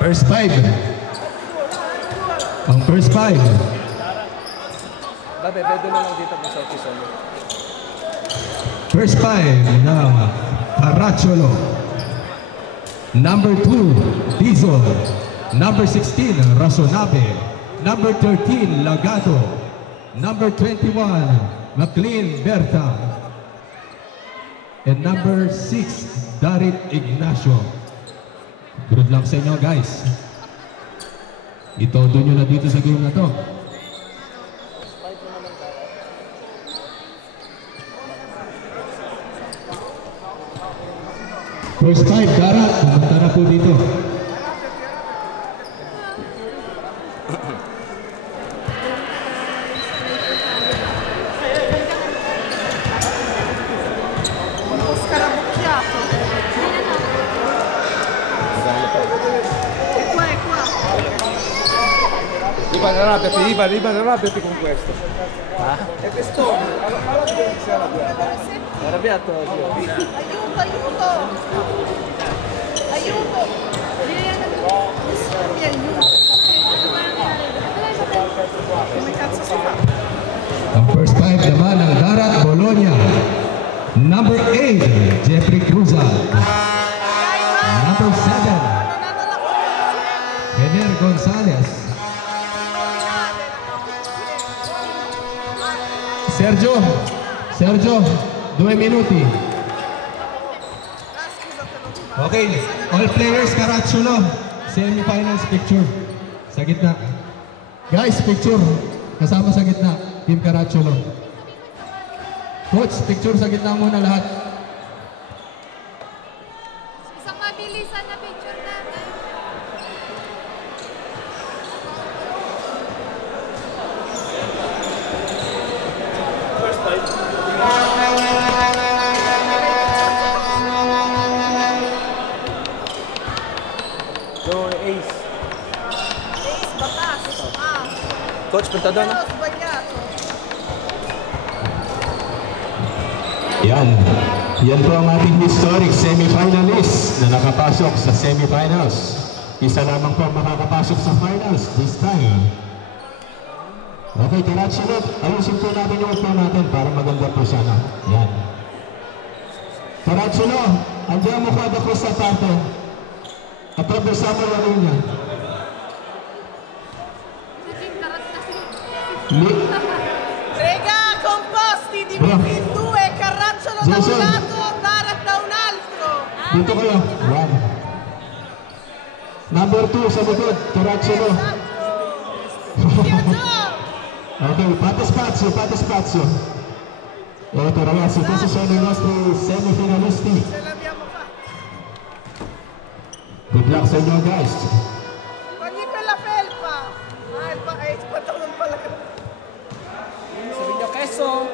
First 5. Ang first 5. Babe, bedo na lang dito sa office. First 5 ng Caracciolo. Number 2, Diesel. Number 16, Rasonabe. Number 13, Lagato. Number 21, McLean Berta. And number 6, Darit Ignacio. Good luck sa inyo, guys. Itodo nyo na dito sa game na to. First 5, Darat. Pumunta na po dito. Arrabbiati con questo. Ah? E questo, allora si è arrabbiato. È arrabbiato oggi. Aiuto! Aiuto! Nessuno mi aiuta. Come cazzo si fa? Ang first 5 naman ng Darat Bologna. Number 8, Jeffrey Cruza. Number 7, Bener Gonzalez. Sergio, 2 minuti. Okay, all players, Caracciolo. Semi-finals picture. Sa gitna. Guys, picture. Kasama sa gitna. Team Caracciolo. Coach, picture sa gitna muna lahat. Isang mabilisan na picture natin. Coach, punta doon. Yan po ang ating historic semi-finalist na nakapasok sa semi-finals. Isa lamang po makakapasok sa finals this time. Okay, Caracciolo, ayusin po natin yung upo natin para maganda po sana. Yan. Caracciolo, andiyan mo kada po sa parte. Atravesamos la línea. Rega, composti, divisi in due, Caracciolo da un lato, Darat da un altro. Dito kayo. Yan. Number 2 sa likod, Caracciolo. Ok, fate spazio. Ecco ragazzi, questi sono i nostri semifinalisti. Good luck sa inyo guys. Togli quella felpa. Ah, il pantalon pala. Sabi niyo, keso.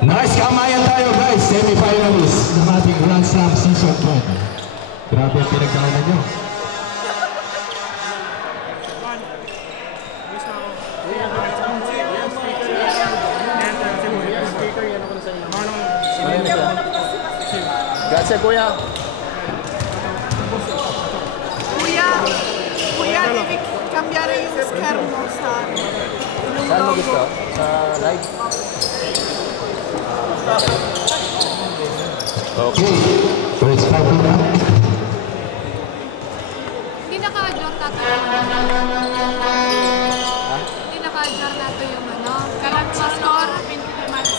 Nice kamayan tayo guys, semifinalists ng ating Grand Slam Season 1. Grabe ang pinagkaunan nyo. Grazie kuya. Kuya, devi cambiare yung schermo sa Saan mo gusto? Sa live? Okay, first time na. Hindi naka-adjort nato yung ano. Kailan sa score, 25 months.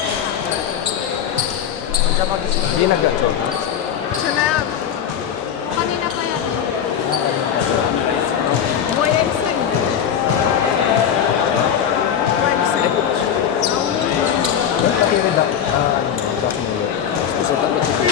Hindi nag-gatchot. Siya na yan. Kanina pa yan. Muy excited. Pakirin na. Gusto tapos ito.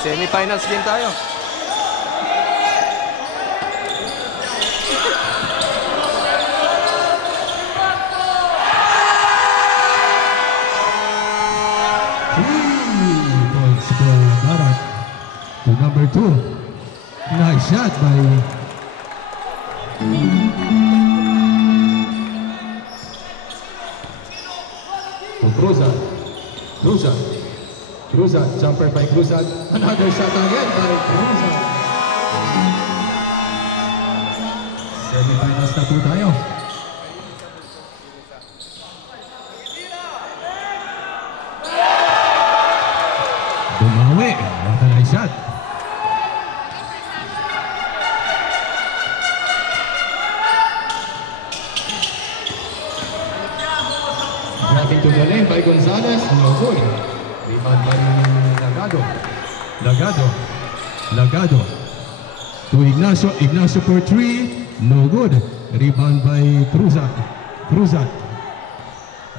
Semi-finals game tayo. Points for Barat to number 2. Nice shot by Cruzat, jumper by Cruzat, another shot again by Cruzat. Semi-finals na po tayo. Bumawi, what a nice shot. Grabbing to the lane by Gonzalez, no good. Rebound by Lagado. To Ignacio for 3, no good. Rebound by Cruzat.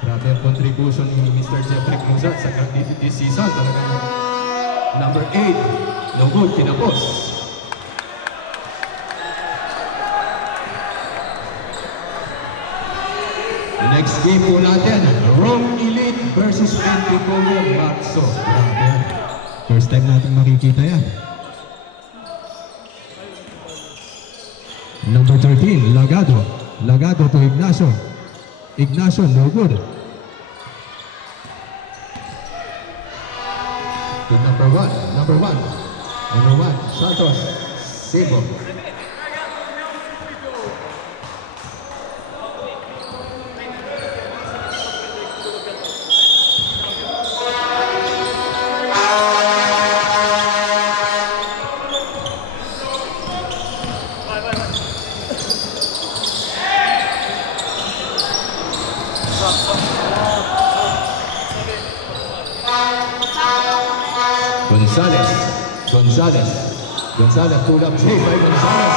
Grabe ang contribution ni Mr. Jeffrey Cruzat sa this season. Talagang number 8, no good, kinapos. Next game po natin, Rome Elite versus Antipolia Maxo. First time natin makikita yan. Number 13, Lagado to Ignacio, no good. To number one, Santos, Sebo. Gonzalez pull up chase by Gonzalez.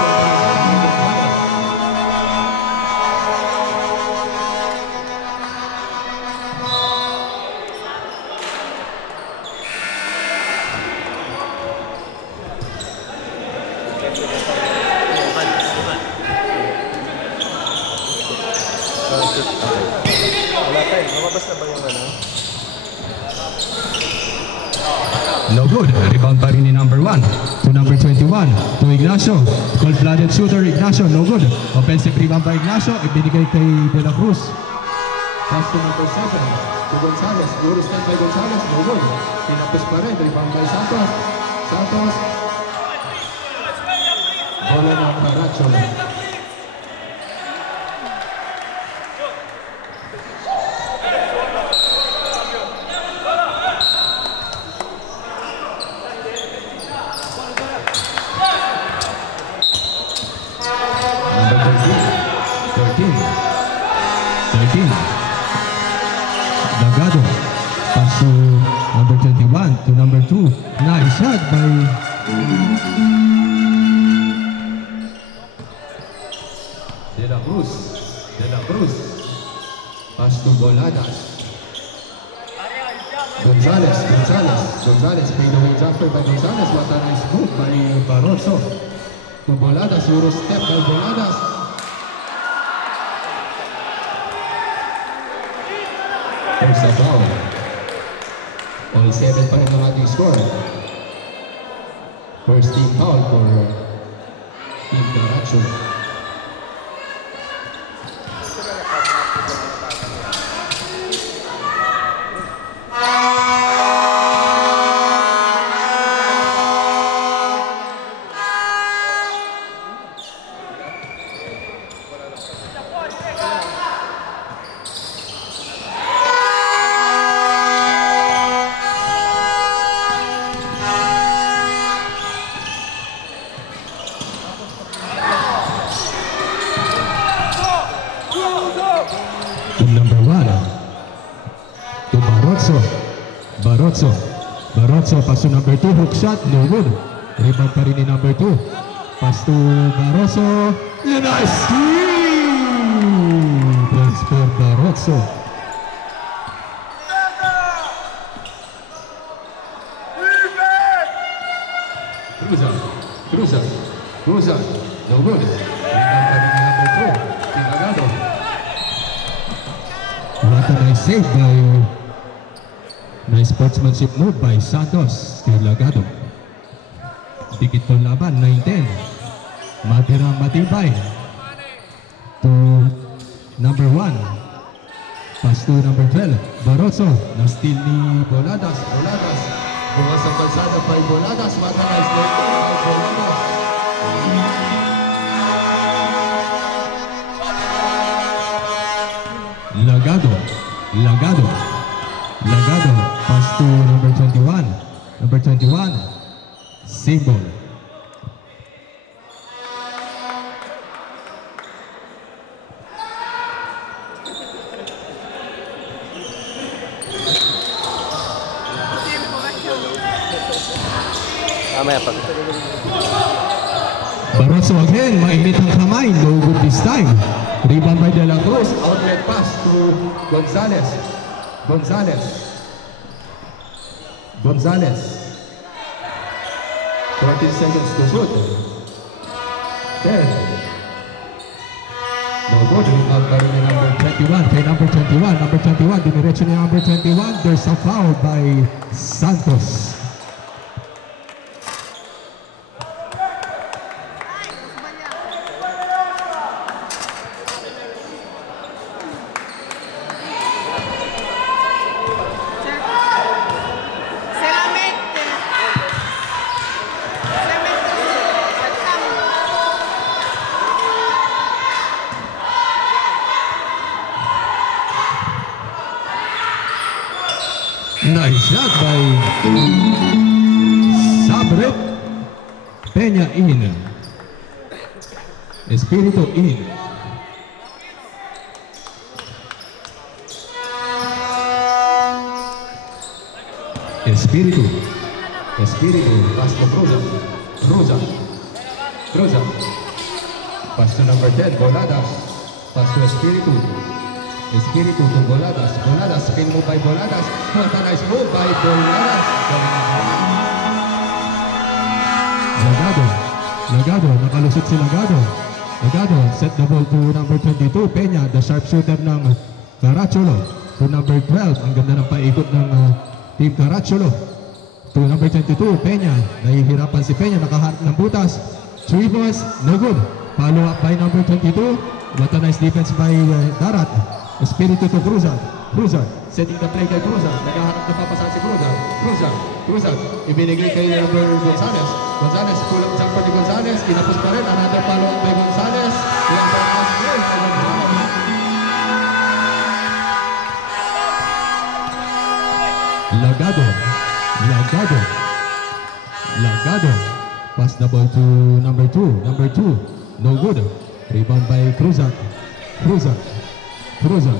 Wala tayo, lumabas na ba yung ano? No good. Rebound pa rin ni number 1 to number 21 to Ignacio. Cold-blooded shooter Ignacio, no good. Offensive rebound by Ignacio, ibinigay kay De La Cruz. Pass to number 7 to Gonzalez. Guru stand by Gonzalez, no good. Tinapos pa rin. Rebound by Santos. Bola ng Caracho. Lagado, pass to number 21 to number 2. Nice shot by De La Cruz. Pass to Boladas. Gonzalez made the way jumper by Gonzalez. What a nice move by Barroso. To Boladas, Euro step by Boladas. There's a foul. All 7 pa rin ang ating score. First team foul for Team Caracho. Barroso, pass to number 2, hook shot, no good. Rebound pa rin ni number 2. Pass to Barroso, nice steal! Transfer Barroso. Cruzan. No good. Rebound by the number 2. Pinagado. What a nice save by nice sportsmanship move by Santos. Pinagado. Dikit po laban. 9-10. Matirang matibay. To number 1. Pass to number 12. Barroso. Na-steal ni Boladas. Boladas. Bukas ang kalsada by Boladas. What a nice play by Boladas. Lagado. Lagado. Lagado. Pass to number 21. Number 21. Symbol. Mamaya pag. Barroso again, mainit ang kamay, no good this time. Rebound by De La Cruz, outlet pass to Gonzalez. Gonzalez. Gonzalez. 14 seconds to shoot. 10. No good, rebound by the number 21. Kay number 21, number 21, diniretso ni number 21. There's a foul by Santos. Nice shot by Sabret. Peña in. Espiritu in. Espiritu. Espiritu. Pass to Cruzan. Cruzan. Cruzan. Pass to number 10. Boladas. Pass to Espiritu. Espiritu to Boladas. Boladas. Spin move by Boladas. What a nice move by Boladas. Lagado. Lagado. Nakalusot si Lagado. Lagado. Set the ball to number 22. Peña. The sharpshooter ng Carachulo. To number 12. Ang ganda ng paikot ng Team Carachulo. To number 22. Peña. Nahihirapan si Peña. Nakaharap ng butas. 3 balls. No good. Follow up by number 22. What a nice defense by Darat. Espiritu to Cruzan. Cruzan. Setting the play kay Cruzan. Naghahanap na papasan si Cruzan. Cruzan. Cruzan. Ibinigay kay number Gonzalez. Gonzalez. Pull-up jumper ni Gonzalez. Kinapos pa rin. Another follow-up by Gonzalez. Lagado. Lagado. Lagado. Pass the ball to number 2. Number 2. No good. Rebound by Cruzan. Cruzan. Cruzan.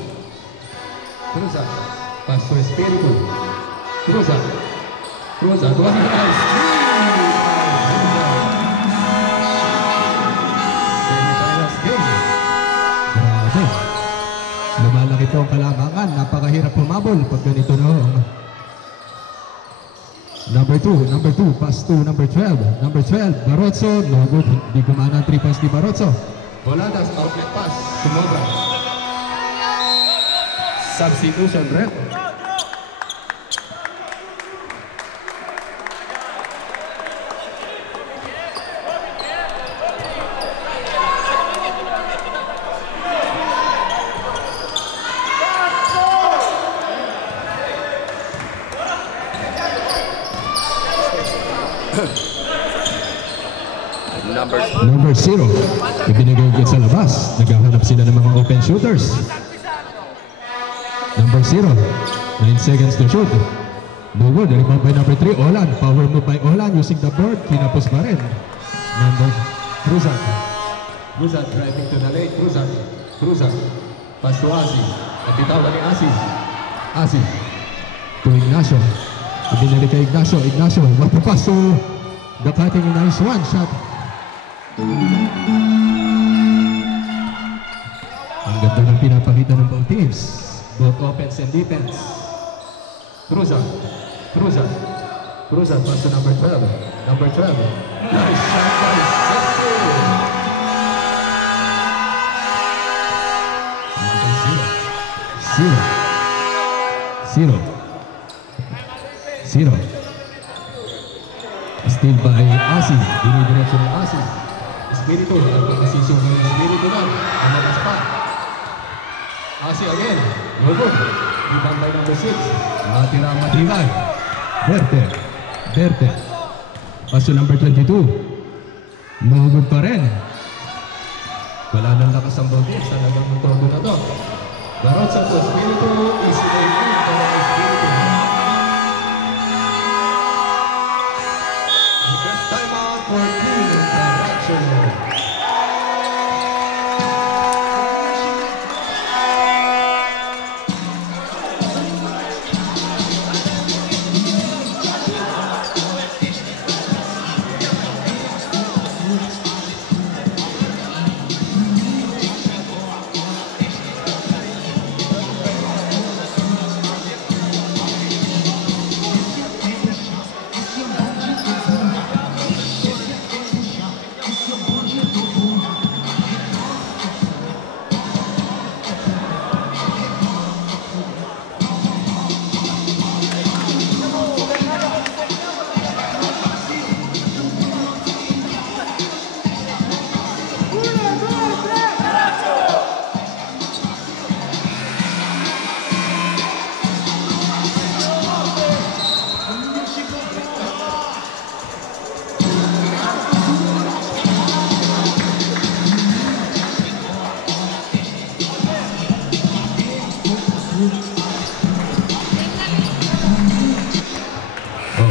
Cruzan. Pass to Espiritu. Cruzan. Cruzan. What a nice semifinals game. Grabe. Lumalaki po ang kalamangan. Napakahirap pumabol pag ganito noong. Number 2, pass to number 12. Number 12, Barroso. No good. Hindi gumana ang 3 points ni Barroso. Boladas, outlet pass. Sumobra. Substitution, ref. Number 0. Ibinigay agad sa labas. Naghahanap sila ng mga open shooters. Number 0. 9 seconds to shoot. No good. Rebound by number 3. Olan. Power move by Olan using the board. Kinapos pa rin. Number Cruzan. Cruzan driving to the lane. Cruzan. Cruzan. Pass to Asi. Napitawan ni Asi. Asi. To Ignacio. Ibinigay kay Ignacio. Ignacio. What a pass to the cutting nice one shot. Ang ganda ng pinapakita ng both teams. Both offense and defense. Cruzan. Cruzan. Cruzan, pass to number 12. Number 12. Nice shot by Sexto. Number 0. Steal by Asi. Dinidiretso ng Asi. Espiritu. Nagpapasisyon ng Espiritu na. Amagas pa. Asi again. No good. Rebound by number 6. Nakatira ang Matibay. Berte. Pass to number 22. No good pa rin. Wala nang lakas ang body. Sa nagang ng todo na to. Garot sa to. Espiritu is a good para Espiritu. Time out for Team Direction.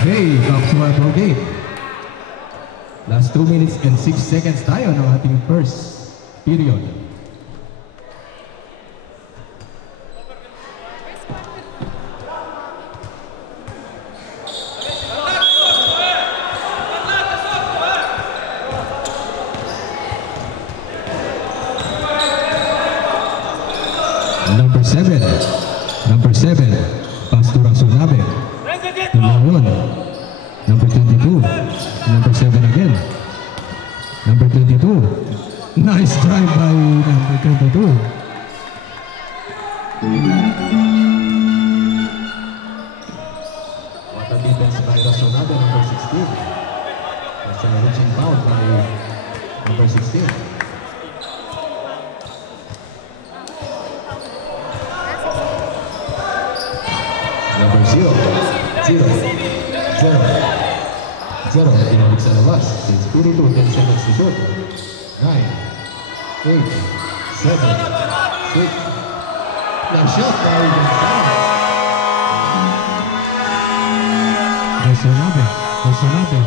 Okay, back to our ball game. Last 2 minutes and 6 seconds tayo ng ating first period. Number 7, Pastor Azunabe. Tumayon. Number 22. Number 7 again. Number 22. Nice drive by number 22. What a defense by Azunabe, number 16. That's a reaching foul by number 16. Number 0. Inabig sa labas. Espiritu, 10 seconds to shoot. 9, 8, 7, 6. Na-shot by Azunabe.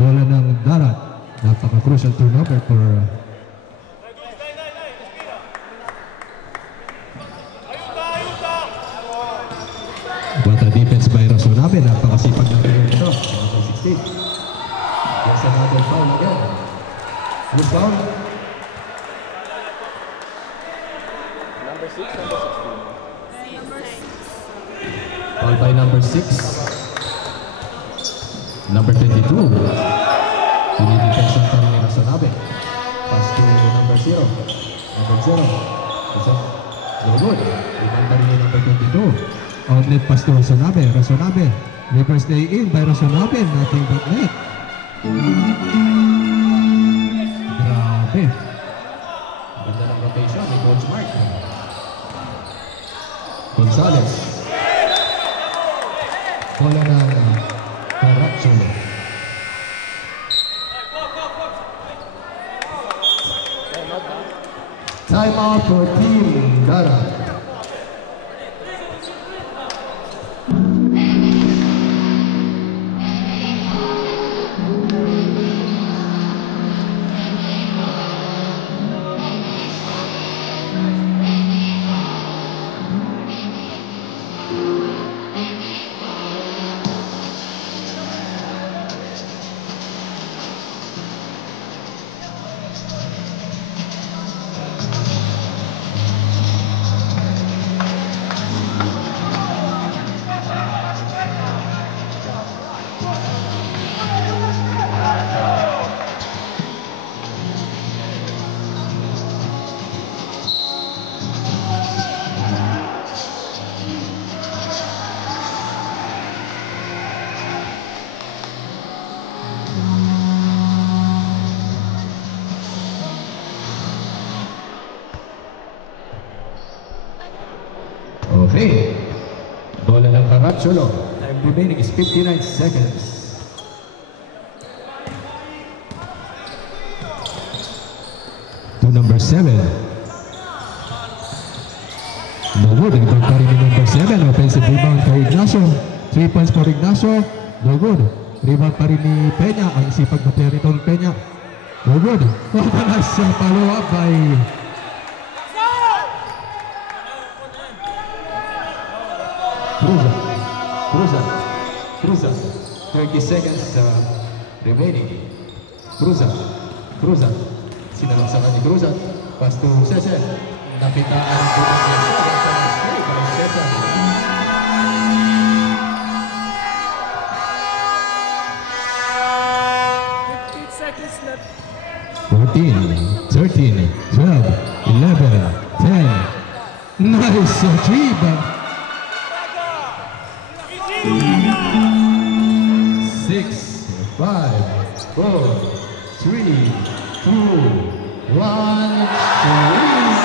Bola ng darat. Napaka-crucial turnover for what a defense by Azunabe. Napakasipag ng player ito. Number 16. There's another foul again. Who's foul? Number 6, number 16. Foul by number 6. Number 22. Dinidefension pa rin ni Azunabe. Pass to number 0. Number 0. Very good. Rebound pa rin ni number 22. Outlet pass to Azunabe. Reverse lay in by Azunabe. Nothing but net. Grabe. Ganda ng rotation ni Coach Mark. Gonzalez. Bola ng Caracho. Time out for Team Dara. Caracciolo. Time remaining is 59 seconds. To number 7. No good. Rebound pa rin ni number 7. Offensive rebound kay Ignacio. 3 points for Ignacio. No good. Rebound pa rin ni Peña. Ang sipag na player nito ng Peña. No good. Mapalas sa follow-up by Cruza. 30 seconds remaining. Cruza. Sinalaksakan ni Cruza. Pass to Cesar. Napitaan po ng Cesar. 15 seconds left. 14, 13, 12, 11, 10. Nice retrieve. 6, 5, 4, 3, 2, 1, 3.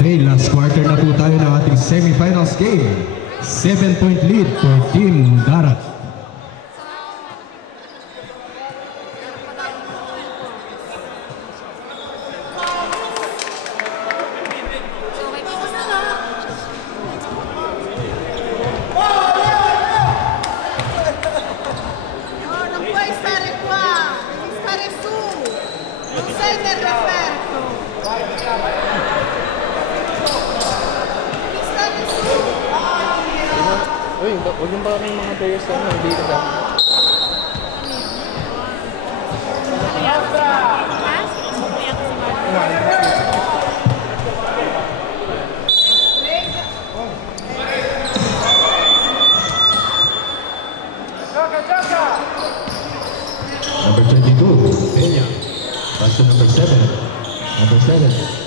Okay, last quarter na po tayo ng ating semifinals game. 7-point lead for Team Darat. Non puoi stare qua, devi stare su. Non sei nel referto. Devi stare su. Uy, huwag yung ba may mga players na hindi ka dami? Number 22, Peña. Pass to number 7. Number 7.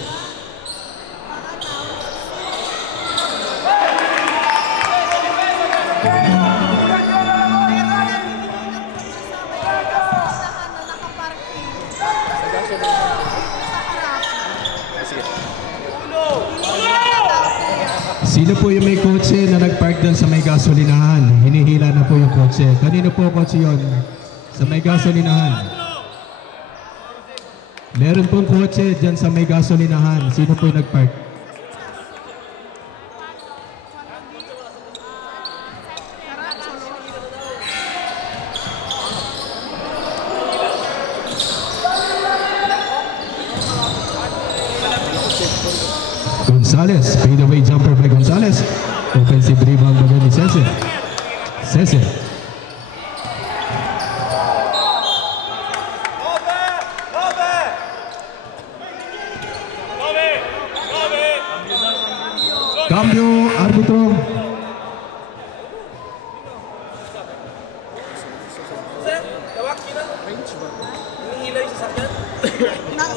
Sino po yung may kotse na nagpark doon sa may gasolinahan? Hinihila na po yung kotse. Kanino po kotse yun? Sa may gasolinahan. Meron pong kotse dyan sa may gasolinahan. Sino po yung nagpark? Gonzalez, fadeaway jumper by Gonzalez. Offensive rebound by ni Cesar. Cambio, árbitro.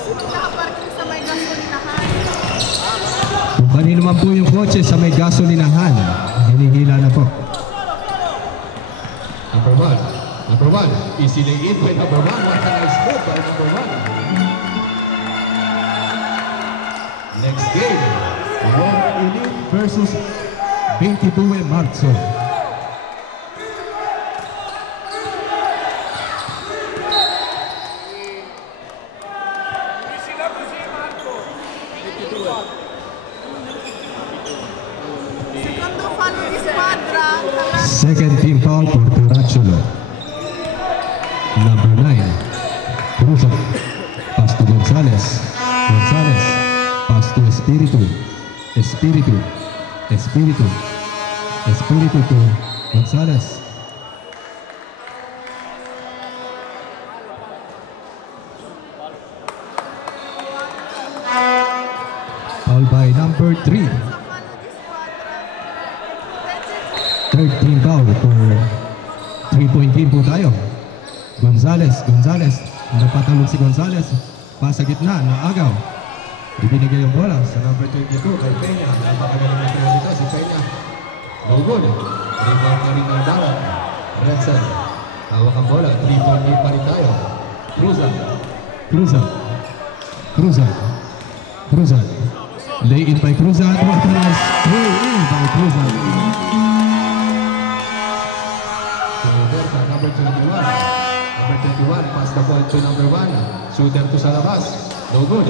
Nakaparking sa may gasolinahan. Kung kanino man po yung kotse sa may gasolinahan, hinihila na po. Easy lay in by number 1. What a nice move by number 1. Next game, Roma Elite versus 22 Marzo. Secondo fallo di squadra. Second team foul for Caracciolo. Number 9, Cruzat. Pass to Gonzalez. Gonzalez. Pass to Espiritu. Espiritu. Espiritu. Espiritu to Gonzalez. Foul by number 3. Third team foul for 3-point game po tayo. Gonzalez. Napatalon si Gonzalez. Pasa gitna, naagaw. Ibinigay yung bola sa number 22 kay Peña. Napakagaling na tiro nito si Peña. No good. Rebound pa rin ng Dara. Redson. Hawak ang bola. 3-point game pa rin tayo. Cruzat. Lay in by Cruzat. What a nice lay in by Cruzat. Roberta, number 21. Number 21, pass the ball to number 1. Shooter to sa labas. No good.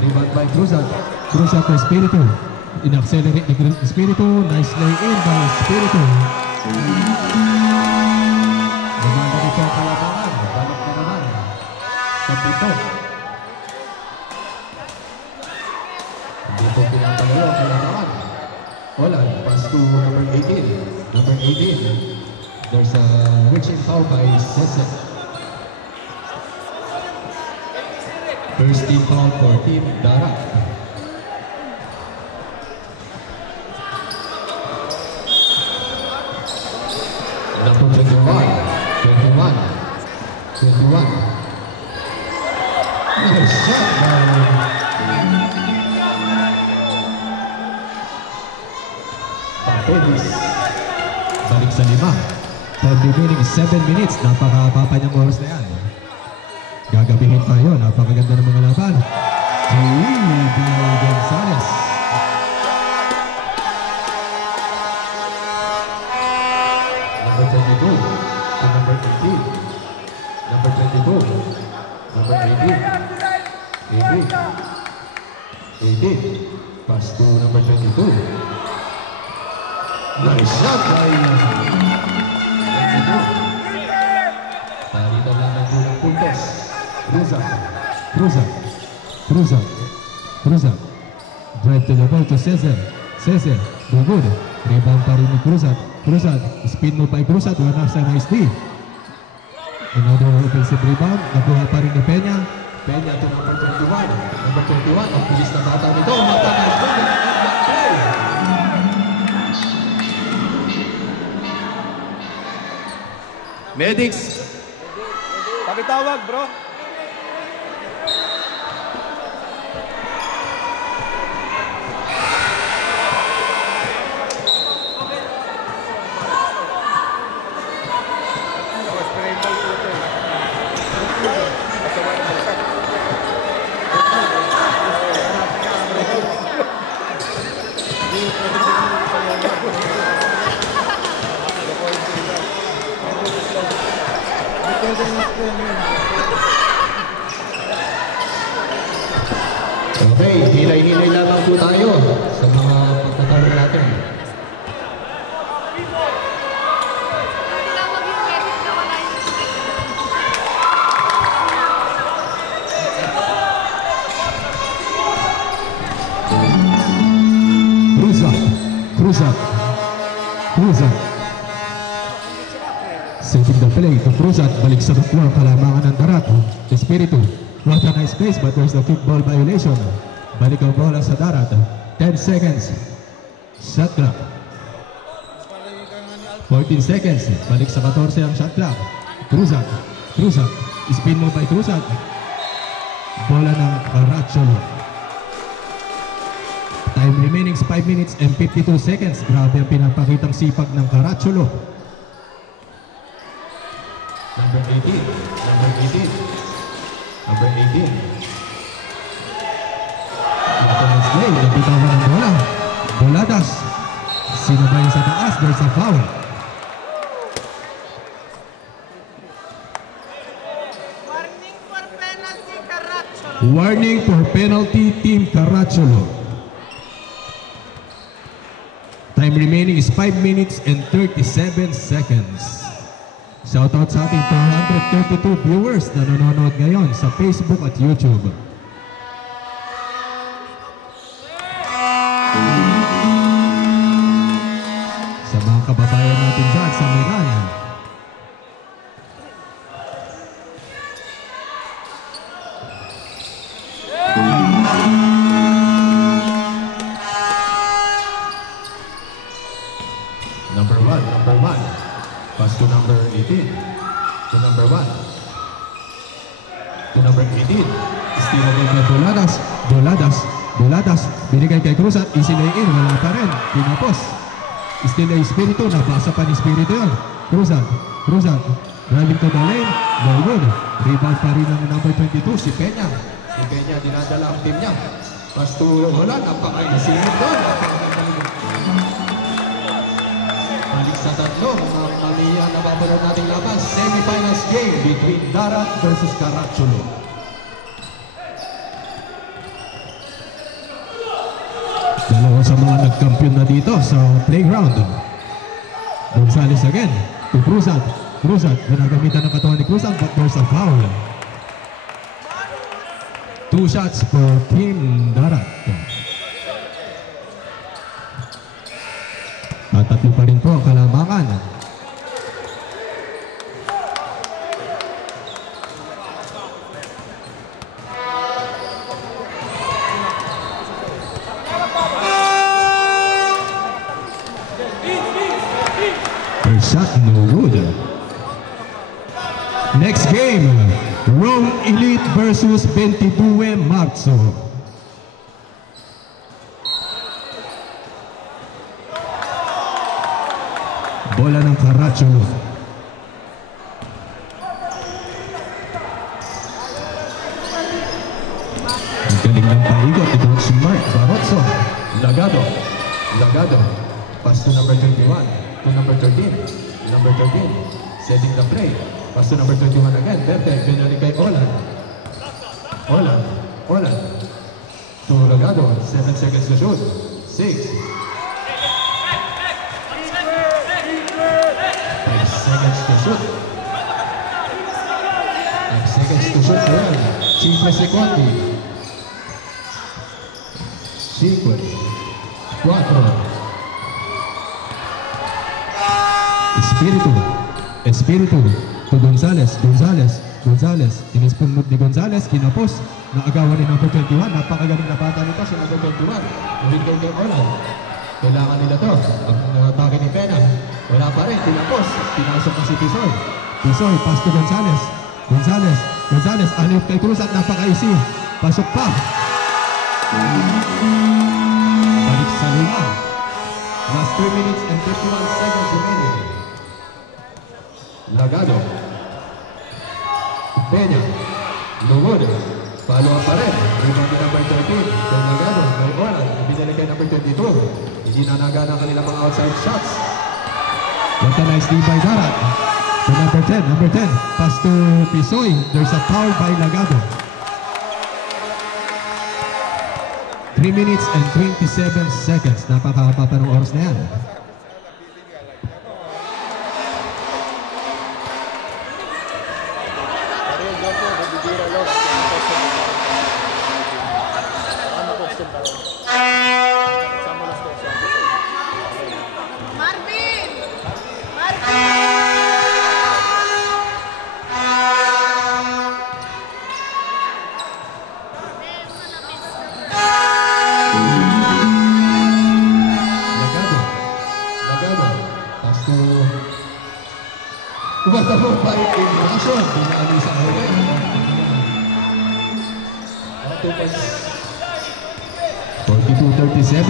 Rebound by Cruzat. Cruzat to Espiritu. In-accelerate ni Espiritu. Nice lay in by Espiritu. Gumanda dito ang kalabangan. Balik na naman. Sa pito. Hindi po pinapalayo ang kalabangan. Holland, pass to number 18. Number 18. There's a reaching foul by Cesar. First team foul for Team Dara. Number 21. Nice shot by Papelis. Balik sa 5. For remaining 7 minutes, napaka-papa niyang oras na yan. Gagabihin tayo, napakaganda ng mga laban. By Gonzalez. Number 22 to number 18. Number 22. Number 18. 18. Pass to number 22. Nice shot by palitan lang ng bulang puntos. Cruzat. Drive to the ball to Cesar. No good. Rebound pa rin ni Cruzat. Spin move by Cruzat. Wala sa nice D. Another offensive rebound. Nabuha pa rin ni Peña. Peña to number 21. Number 21. Ang bilis na bata nito. Medics. Pakitawag, bro. Okay, hilay-hilay lamang po tayo sa mga pagtatalo natin. Cruzat. Saving the play to Cruzat. Balik sa floor, kalamangan ng Darat. Espiritu. What a nice place, but there's the kickball violation. Balik ang bola sa Darat. 10 seconds. Shot clock. 14 seconds. Balik sa 14 ang shot clock. Cruzat. Spin move by Cruzat. Bola ng Caracciolo. Time remaining 5 minutes and 52 seconds. Grabe ang pinapakitang sipag ng Caracciolo. Number 18. Number 18. Number 18. Let's play. Napitawan ng bola. Boladas. Sinabay sa taas. There's a foul. Warning for penalty, Caracciolo. Warning for penalty, Team Caracciolo. Time remaining is 5 minutes and 37 seconds. Shoutout sa ating 232 viewers na nanonood ngayon sa Facebook at YouTube. Sa mga kababayan natin dyan sa Milan. Number 1. Number 1. Pass to number 18. To number 1. To number 18. Steal again by Boladas. Boladas. Boladas. Binigay kay Cruz at easy lay-in. Wala pa rin. Pinapos. Steal ay Espiritu. Napasa pa ni Espiritu yun. Cruzat. Cruzat. Driving to the lane. No good. Rebound pa rin ng number 22. Si Peña. Si Peña dinadala ang team niya. Pass to Holland. Napaka-inisingit doon. Balik sa tatlo. Mga pamilya na mapanood nating laban. Semi-finals game between Darat versus Caracciolo. Dalawa sa mga nagkampiyon na dito sa playground. Gonzales again. To Cruzat. Cruzat. Ginagamitan ng katawan ni Cruzat but there's a foul. 2 shots for Team Darat. At tatlo pa rin po ang kalamangan. First shot, no good. Next game, Rome Elite versus 22 Marzo. Bola ng Caracciolo. Ang galing ng paigot ito si Mark Barroso. Lagado. Lagado. Pass to number 21. To number 13. Number 13. Setting the play. Pass to number 21 again. Berte. Binalik kay Olan. Olan. Olan. To Lagado. 7 seconds to shoot. 6. 5 seconds to shoot. 5 seconds to shoot. 5 secondi. 5. 4. Espiritu. Espiritu. To Gonzales. Gonzales. Gonzales. Inispunod ni Gonzales. Kinapos. Naagawan ni number 21. Napakagaling na bata nito si number 21. Umigay kay Olan. Kailangan nila to. Ang atake ni Pena. Wala pa rin. Tinapos. Pinasok na si Pisoy. Pisoy. Pass to Gonzales. Gonzales. Gonzales. Alip kay Cruz at napaka-easy. Pasok pa. Balik sa lima. Last 3 minutes and 51 seconds remaining. Lagado. Peña. Lugod. Follow up pa rin. Rebound ni number 13. Kay Lagado. May Olan. Binili kay number 22. Hindi na nagana kanilang mga outside shots. What a nice lead by Darat. To number 10. Number 10. Pass to Pisoy. There's a foul by Lagado. 3 minutes and 27 seconds. Napakahaba pa ng oras na yan. Marvin! Lagado. Lagado. Pass to... Kumata mo pa rin invasion. Binali sa huli. 42-37.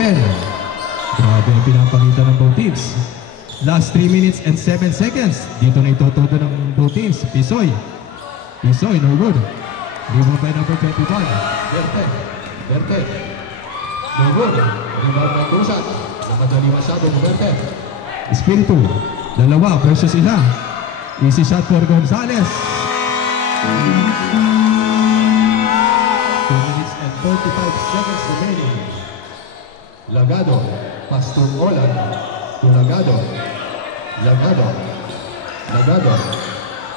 Grabe ang pinapakita ng both teams. Last 3 minutes and 7 seconds. Dito na itotodo ng two teams. Pisoy. Pisoy, no good. Rebound by number 21. Berte. Berte. No good. Rebound by Cruzat. Nakadali masyado ng Berte. Espiritu. Dalawa versus isa. Easy shot for Gonzales. 2 minutes and 45 seconds remaining. Lagado. Pastor Olan. To Lagado. Lagado. Lagado.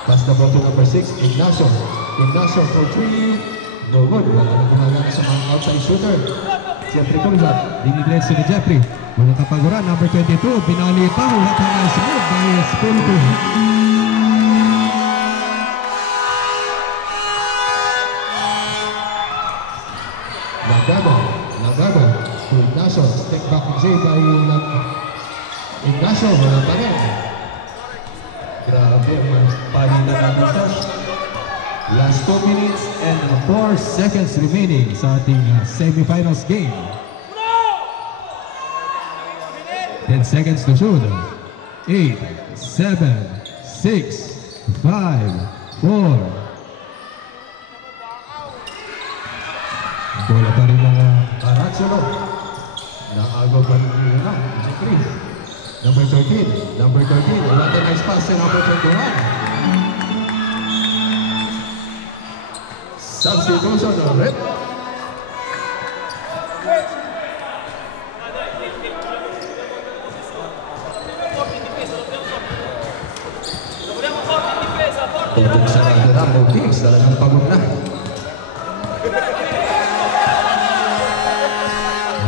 Pass the ball to number 6, Ignacio. Ignacio for 3. No good. Wala na gumagana sa mga outside shooter. Jeffrey Cruzat. Diniglenso ni Jeffrey. Walang kapaguran. Number 22. Binali pa. What a nice move by Espiritu. Lagado. Lagado. To Ignacio. Step back and save by Ignacio. Wala pa rin. Grabe, pahina na dito. Last 2 minutes and 4 seconds remaining sa ating semifinals game. 10 seconds to shoot. 8, 7, 6, 5, 4. Bola pa rin mga Arazzolo. Naagaw pa rin nila. Jeffrey. Number 13. Number 13. What a nice pass sa number 21. Substitution of Red. Tutok sa Rambo Kings. Talagang pagod na.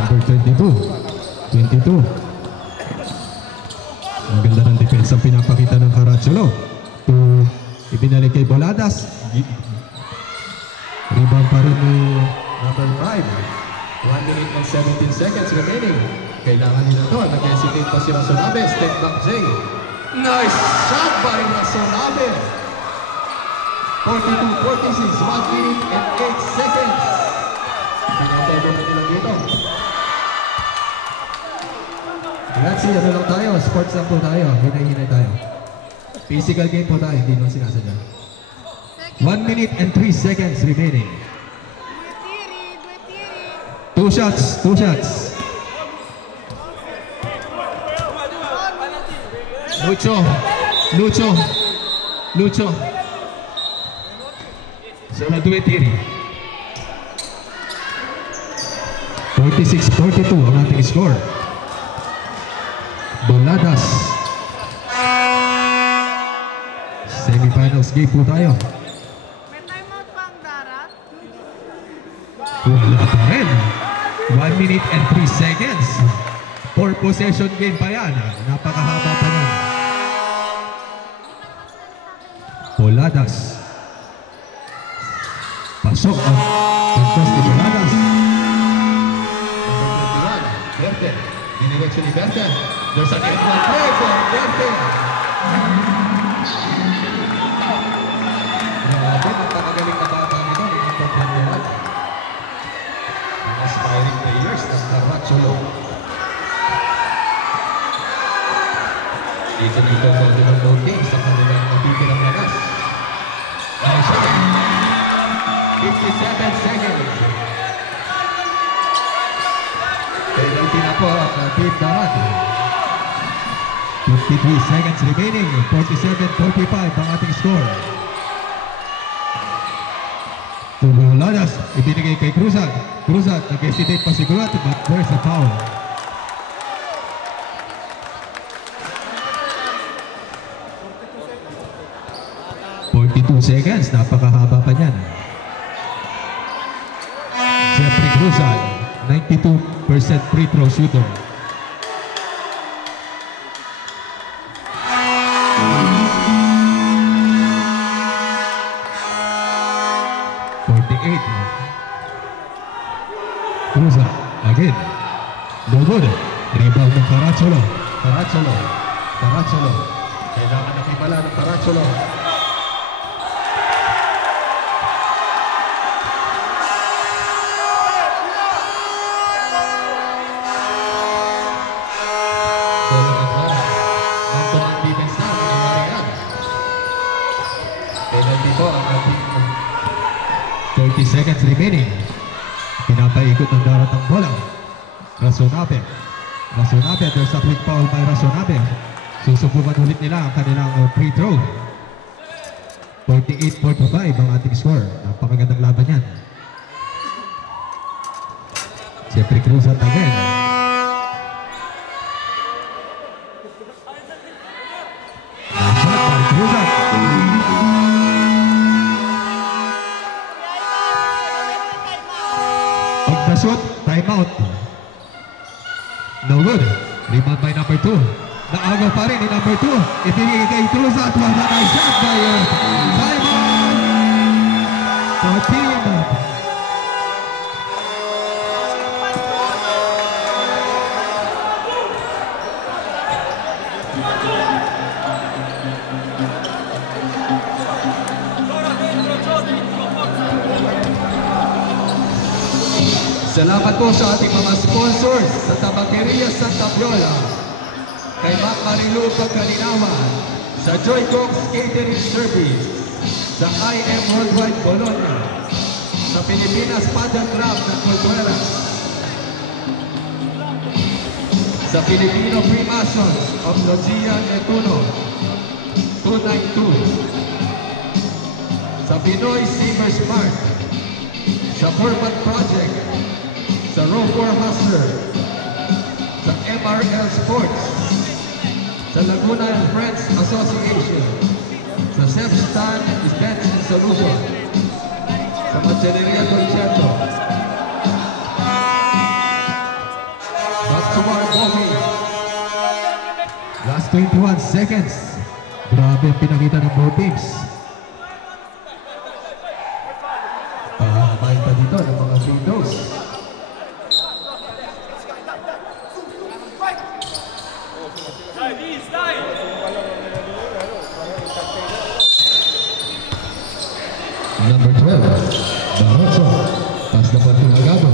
Number 22. 22. Ang ganda ng defense ang pinapakita ng Caracciolo. Ibinalik kay Boladas. Rebound pa rin ni number 5. 1 minute and 17 seconds remaining. Kailangan nila ito. Nag-hesitate pa si Rasonabe. Step back Jay. Nice shot by Rasonabe. 42-46. 1 minute and 8 seconds. Pinatodo na nila dito. Grazie, ano lang tayo, sports lang po tayo, hinay-hinay tayo. Physical game po tayo, hindi naman sinasadya. 1 minute and 3 seconds remaining. 2 shots, 2 shots. Lucho, Lucho, Lucho. Solo 2 tiri. 46-42 ang ating score. Boladas. Semifinals game po tayo. May timeout ba ang darat? Wala pa rin. 1 minute and 3 seconds. 4 possession game pa yan. Napakahaba pa yan. Boladas. Pasok ang contest ni Boladas. Verte. Diniretso ni Verte. There's an inbound play for Verte. Grabe, napakagaling na bata nito. Mga aspiring players ng Caracciolo. Dito dito sa Divan Road Games sa kanilang magbibilang lagas. Nice shot. 57 seconds. Penalty na po ang Team Darat. 53 seconds remaining. 47-45 ang ating score. Boladas, ibinigay kay Cruzat. Cruzat, nag-hesitate pa si Cruzat, but there's a foul. Seconds, napakahaba pa niyan. Jeffrey Cruzat, 92% free throw shooter. Cruzat, again. No good. Rebound ng Caracciolo. Caracciolo. Caracciolo. Kailangan nakibala ng Caracciolo. 20 seconds remaining. Pinapaikot ng daratang bola. Rasonabe. There's a quick foul by Rasonabe. Susubukan ulit nila ang kanilang free throw. 48-45 ang ating score. Napakagandang laban yan. Siyempre Cruzat again. Cruzat. Pagpasot, timeout. No good. Rebound by number 2. Naagaw pa rin ni number 2. Ibigay kay Cruzat. Wala na shot by timeout. For team. Salamat po sa ating mga sponsors sa Tabaqueria Santa Viola, kay Mac Marilu Pagkalinawan, sa Joy Cooks Catering Service, sa IM Worldwide Bologna, sa Pilipinas Pageant Club ng Cultueras, sa Filipino Freemasons of Lucia Netuno 292, sa Pinoy Savers Park, sa Furman Project, sa Rover Hustler, sa MRL Sports, sa Laguna and Friends Association, sa Sepstan Events and Solution, sa Machineria Concerto, Matsumar Bogey. Last 21 seconds. Grabe ang pinakita ng both teams. Pahabain pa dito ng mga free throws. Number 12, Barroso. Pass na pa rin agado.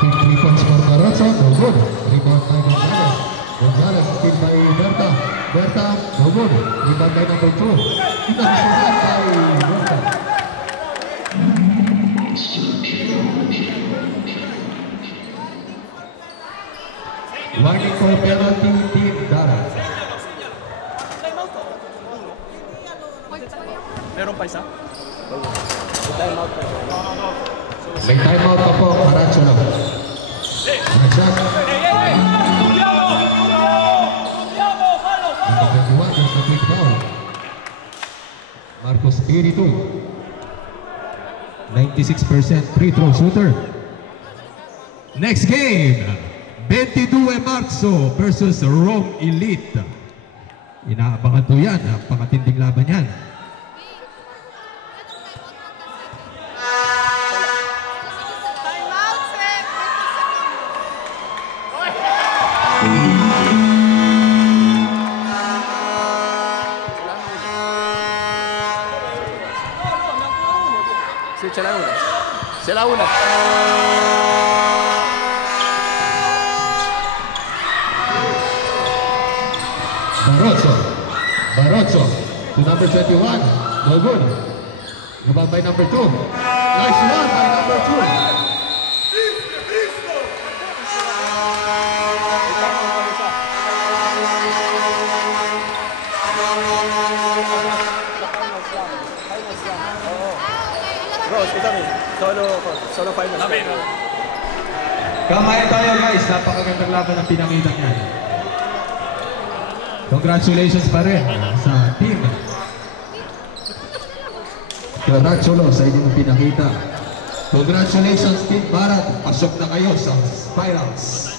3 points for Barroso. No good. Rebound by Gonzalez. Gonzalez, steal by Berta. Berta, no good. Rebound by number 2. Inasusunod by Berta. Warning for penalty, Team Dara. Meron pa isa? May timeout pa po, Caracciola. Nag-shot. Number 21, there's a quick foul. Marcos Espiritu. 96% free throw shooter. Next game, 22 Marzo versus Rome Elite. Inaabangan to yan, napakatinding laban yan. Se la una. Barroso to number 21. No good. Rebound by number 2. Nice one by number 2. Solo final. Kamayan tayo guys, napakagandang laban ang pinakita niya. Congratulations pa rin sa team. Congratulations sa inyong pinakita. Congratulations Team Barat, pasok na kayo sa finals.